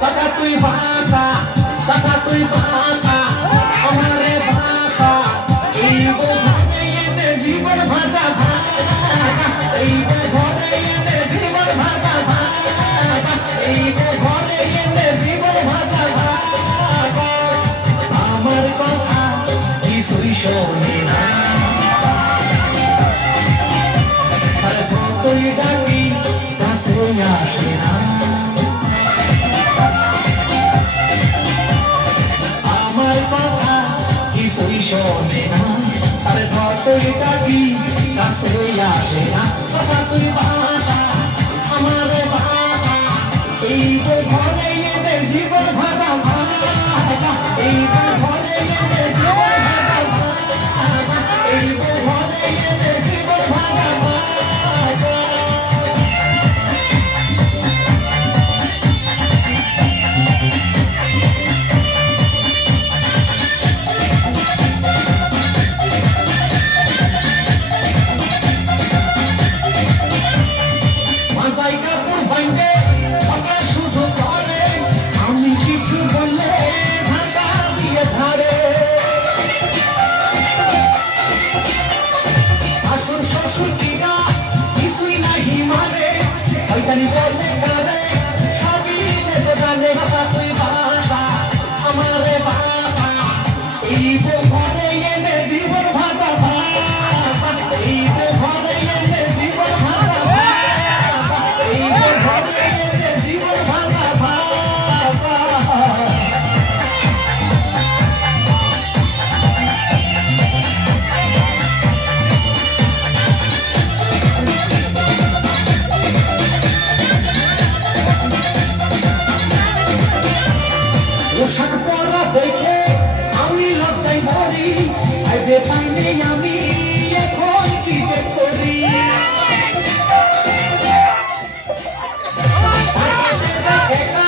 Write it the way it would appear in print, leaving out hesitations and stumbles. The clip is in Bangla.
চাচা তুই ভাষা, চাচা তুই ভাষা, আমারে ভাষা, এই ঘরে এনে জীবন ভাজা ভাষা, এই ঘরে এনে জীবন ভাজা ভাষা, এই ঘরে এনে জীবন ভাজা ভাষা। আমার কথা কিছুই শোনে না, আর যতই ডাকি কাছে আসে না। আমার কথা কিছুই শোনে না, আর যতই ডাকি কাছে আসে না। চাচা তুই ভাষা, আমার ভাষা, এই ঘরে এনে জীবন ভাজা ভাষা, এই ঘরে এনে জীবন ভাজা ভাষা, এই ঘরে এনে জীবন ভাজা ভাষা। মাথায় কাপড় ভাঙে সবাই শুধু করে, আমি কিছু বললে ঢাকা দিয়ে ধারে। শাশুর শ্বশুর কিনা কিছুই নাহি মানে, ওইখানে বললে কারে সবই সে তো জানে। ভাষা তুই ভাষা, আমারে ভাষা, এই ঘরে এনে জীবন ভাজা ভাষা, এই ঘরে এনে জীবন ভাজা ভাষা, এই ঘরে এনে জীবন ভাজা ভাষা। পোশাক পরা দেখে আমি লজ্জায় মরি, আইবে পাইনি আমি এখন কি যে করি। একা